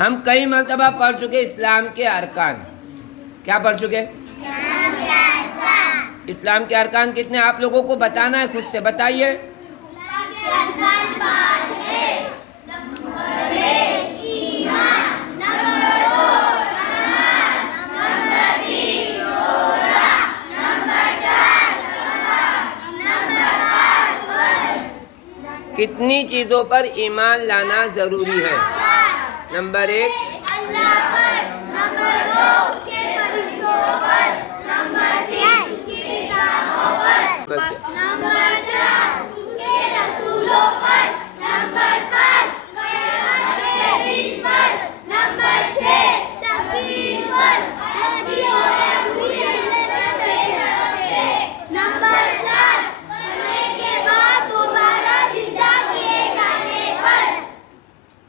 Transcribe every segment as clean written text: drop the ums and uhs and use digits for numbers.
ہم کئی مرتبہ پڑھ چکے اسلام کے ارکان. کیا پڑھ چکے؟ اسلام کے ارکان کتنے آپ لوگوں کو بتانا ہے، خود سے بتائیے. کتنی چیزوں پر ایمان لانا ضروری ہے؟ نمبر 1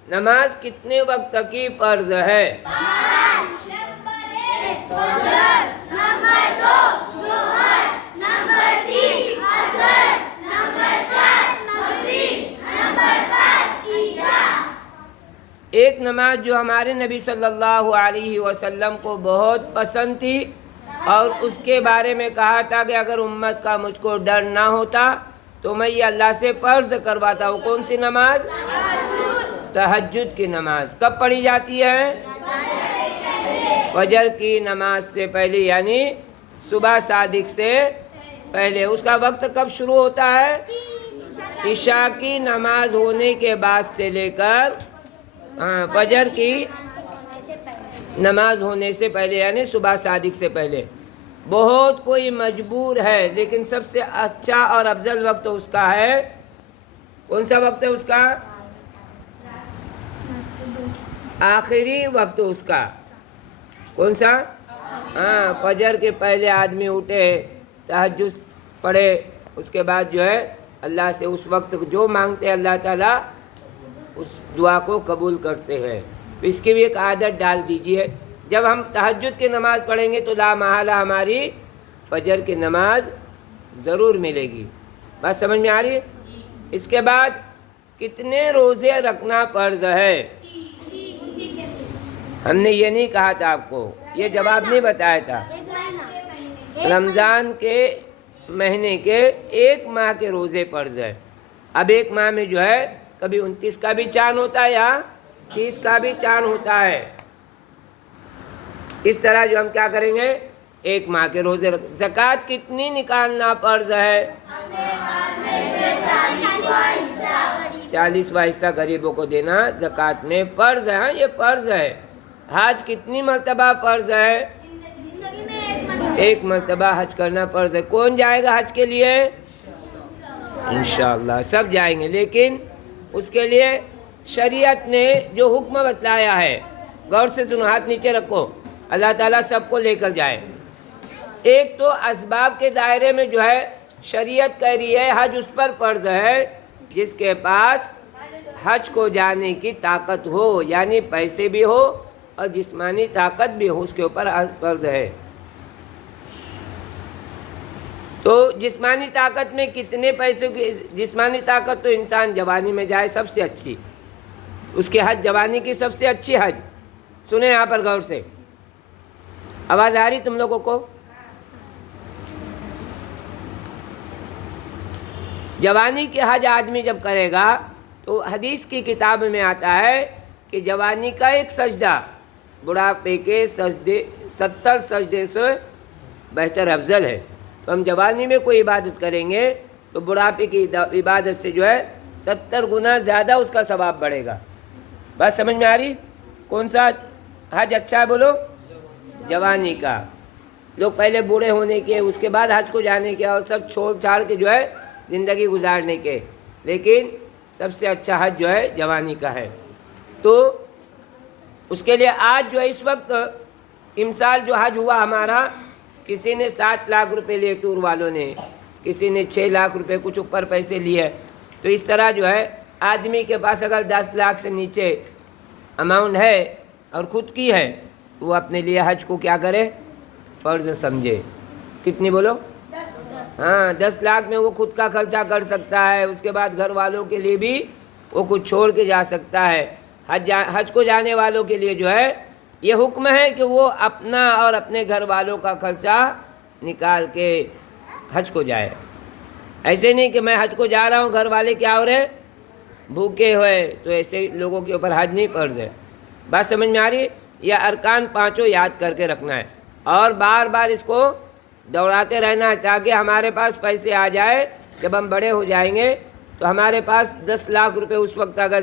نماز کتنے وقت کی فرض ہے؟ ایک نماز جو ہمارے نبی صلی اللہ علیہ وسلم کو بہت پسند تھی اور اس کے بارے میں کہا تھا کہ اگر امت کا مجھ کو ڈر نہ ہوتا تو میں یہ اللہ سے فرض کرواتا ہوں. کون سی نماز؟ تہجد کی نماز. کب پڑھی جاتی ہے؟ فجر کی نماز سے پہلے، یعنی صبح صادق سے پہلے. اس کا وقت کب شروع ہوتا ہے؟ عشاء کی نماز ہونے کے بعد سے لے کر فجر کی نماز ہونے سے پہلے، یعنی صبح صادق سے پہلے. بہت کوئی مجبور ہے لیکن سب سے اچھا اور افضل وقت اس کا ہے. کون سا وقت ہے اس کا؟ آخری وقت اس کا. کون سا؟ فجر کے پہلے آدمی اٹھے، تہجد پڑھے، اس کے بعد جو ہے اللہ سے اس وقت جو مانگتے ہیں اللہ تعالیٰ اس دعا کو قبول کرتے ہیں. اس کی بھی ایک عادت ڈال دیجئے. جب ہم تہجد کی نماز پڑھیں گے تو لا محالہ ہماری فجر کی نماز ضرور ملے گی. بات سمجھ میں آ رہی ہے؟ اس کے بعد کتنے روزے رکھنا فرض ہے؟ ہم نے یہ نہیں کہا تھا آپ کو، یہ جواب نہیں بتایا تھا. رمضان کے مہینے کے 1 ماہ کے روزے فرض ہے. اب 1 ماہ میں جو ہے کبھی 29 کا بھی چاند ہوتا ہے یا 30 کا بھی چاند ہوتا ہے. اس طرح جو ہم کیا کریں گے 1 ماہ کے روزے زکوٰۃ کتنی نکالنا فرض ہے؟ 40واں حصہ غریبوں کو دینا زکوٰۃ میں فرض ہے. یہ فرض ہے. حج کتنی مرتبہ فرض ہے؟ 1 مرتبہ حج کرنا فرض ہے. کون جائے گا حج کے لیے؟ انشاءاللہ سب جائیں گے، لیکن اس کے لیے شریعت نے جو حکم بتلایا ہے، غور سے سنو، ہاتھ نیچے رکھو، اللہ تعالیٰ سب کو لے کر جائے. ایک تو اسباب کے دائرے میں جو ہے شریعت کہہ رہی ہے حج اس پر فرض ہے جس کے پاس حج کو جانے کی طاقت ہو، یعنی پیسے بھی ہو اور جسمانی طاقت بھی ہو، اس کے اوپر فرض ہے. تو جسمانی طاقت میں کتنے پیسے کی جسمانی طاقت؟ تو انسان جوانی میں جائے سب سے اچھی، اس کے حج جوانی کی سب سے اچھی حج. سنیں یہاں پر غور سے، آواز آ رہی تم لوگوں کو؟ جوانی کے حج آدمی جب کرے گا تو حدیث کی کتاب میں آتا ہے کہ جوانی کا ایک سجدہ بڑھاپے کے سجدے 70 سجدے سے بہتر افضل ہے. تو ہم جوانی میں کوئی عبادت کریں گے تو بڑھاپے کی عبادت سے جو ہے 70 گنا زیادہ اس کا ثواب بڑھے گا. بات سمجھ میں آ رہی؟ کون سا حج اچھا ہے بولو؟ جوانی کا. لوگ پہلے بوڑھے ہونے کے، اس کے بعد حج کو جانے کے اور سب چھوڑ چھاڑ کے جو ہے زندگی گزارنے کے، لیکن سب سے اچھا حج جو ہے جوانی کا ہے. تو اس کے لیے آج جو ہے اس وقت امسال جو حج ہوا ہمارا، کسی نے 7 لاکھ روپے لیے ٹور والوں نے، کسی نے 6 لاکھ روپے، کچھ اوپر پیسے لیے. تو اس طرح جو ہے آدمی کے پاس اگر 10 لاکھ سے نیچے اماؤنٹ ہے اور خود کی ہے تو وہ اپنے لیے حج کو کیا کرے؟ فرض سمجھے. کتنی بولو؟ 10 لاکھ میں وہ خود کا خرچہ کر سکتا ہے، اس کے بعد گھر والوں کے لیے بھی وہ کچھ چھوڑ کے جا سکتا ہے. حج کو جانے والوں کے لیے جو ہے یہ حکم ہے کہ وہ اپنا اور اپنے گھر والوں کا خرچہ نکال کے حج کو جائے. ایسے نہیں کہ میں حج کو جا رہا ہوں، گھر والے کیا ہو رہے بھوکے ہوئے، تو ایسے لوگوں کے اوپر حج نہیں فرض ہے. بات سمجھ میں آ رہی ہے؟ یہ ارکان پانچوں یاد کر کے رکھنا ہے اور بار بار اس کو دوڑاتے رہنا ہے تاکہ ہمارے پاس پیسے آ جائے. جب ہم بڑے ہو جائیں گے تو ہمارے پاس 10 لاکھ روپے اس وقت اگر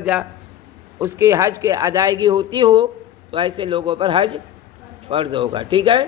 اس کی حج کی ادائیگی ہوتی ہو تو ایسے لوگوں پر حج فرض ہوگا. ٹھیک ہے.